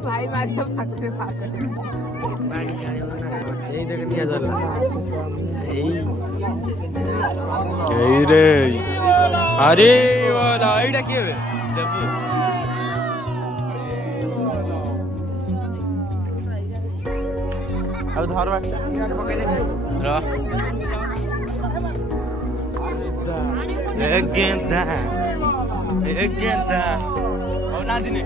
भाई मारी रे अरे वाला এইটা কি হবে দেখো अब धर बाटा र एक गेंदा अब ना दिने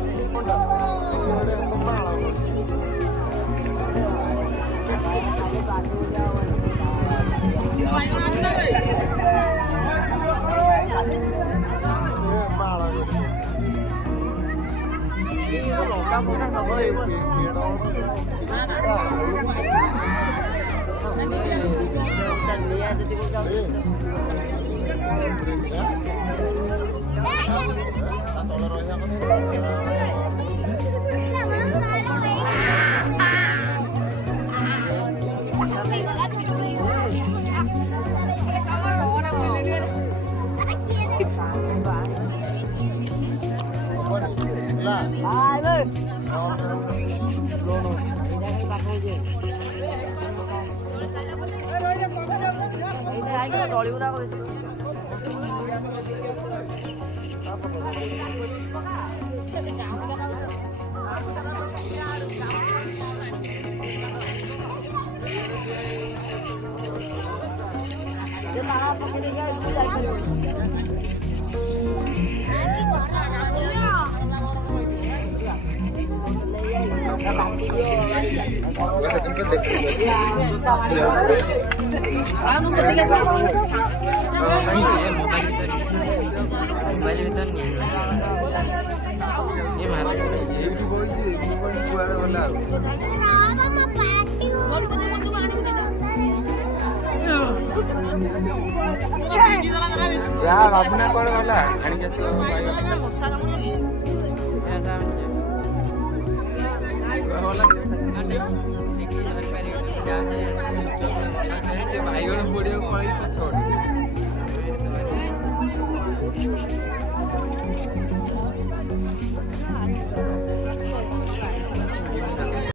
ଭାବୁନା କୁଆଡେ ଗଲା ଆଣିକି ଆସିବ ବାଇଗଣ ପୋଡିବାକୁ ପଳେଇ ପଛ